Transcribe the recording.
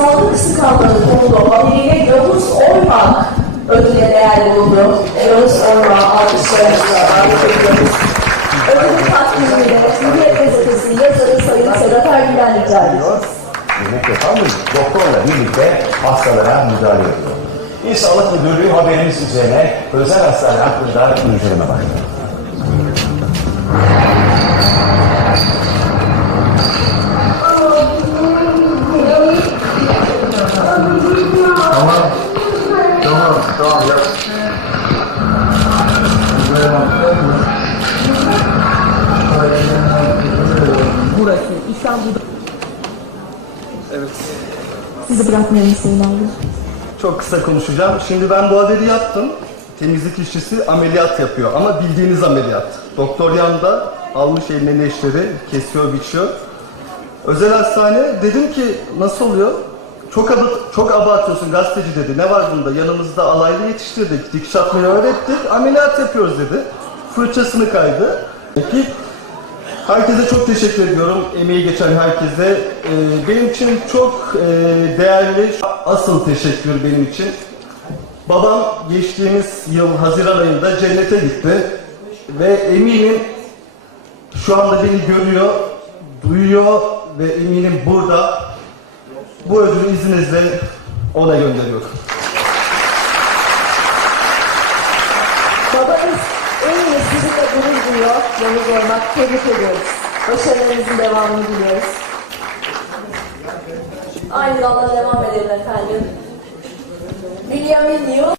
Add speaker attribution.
Speaker 1: sağlık skandalı konulu ameliyle Yavuz Ormak ödüle değer bulundu. Yavuz Ormak alkışlarımızla davet ediyoruz. Ödülün takdimini de Hürriyet Gazetesi yazarı Sayın Sedat Ergülen rica ediyoruz.
Speaker 2: Yemek yapan mı? Doktorla birlikte hastalara müdahale ediyor. İl Sağlık Müdürlüğü haberimiz üzerine özel hastane hakkında inceleme başladı.
Speaker 3: Tamam. Tamam, tamam ya.
Speaker 1: Burası İstanbul'da.
Speaker 4: Evet.
Speaker 1: Sizi bırakmayalım Sayın Avni.
Speaker 4: Çok kısa konuşacağım. Şimdi ben bu haberi yaptım. Temizlik işçisi ameliyat yapıyor ama bildiğiniz ameliyat. Doktor yanında almış eline neşteri, kesiyor, biçiyor. Özel hastane dedim ki nasıl oluyor? Çok ab çok abartıyorsun gazeteci dedi. Ne var bunda? Yanımızda alaylı yetiştirdik. Dikiş atmayı öğrettik. Ameliyat yapıyoruz dedi. Fırçasını kaydı. Peki Herkese çok teşekkür ediyorum. Emeği geçen herkese. Ee, benim için çok e, değerli, asıl teşekkür benim için. Babam geçtiğimiz yıl Haziran ayında cennete gitti. Ve eminim şu anda beni görüyor, duyuyor ve eminim burada bu ödülü izninizle ona gönderiyorum.
Speaker 1: Babanız eminim sizinle gurur duyuyor. Yavuz Ormak tebrik ediyoruz. Başarılarınızın devamını diliyoruz. Aynı dalda devam edelim efendim. Bünyamin Yıl.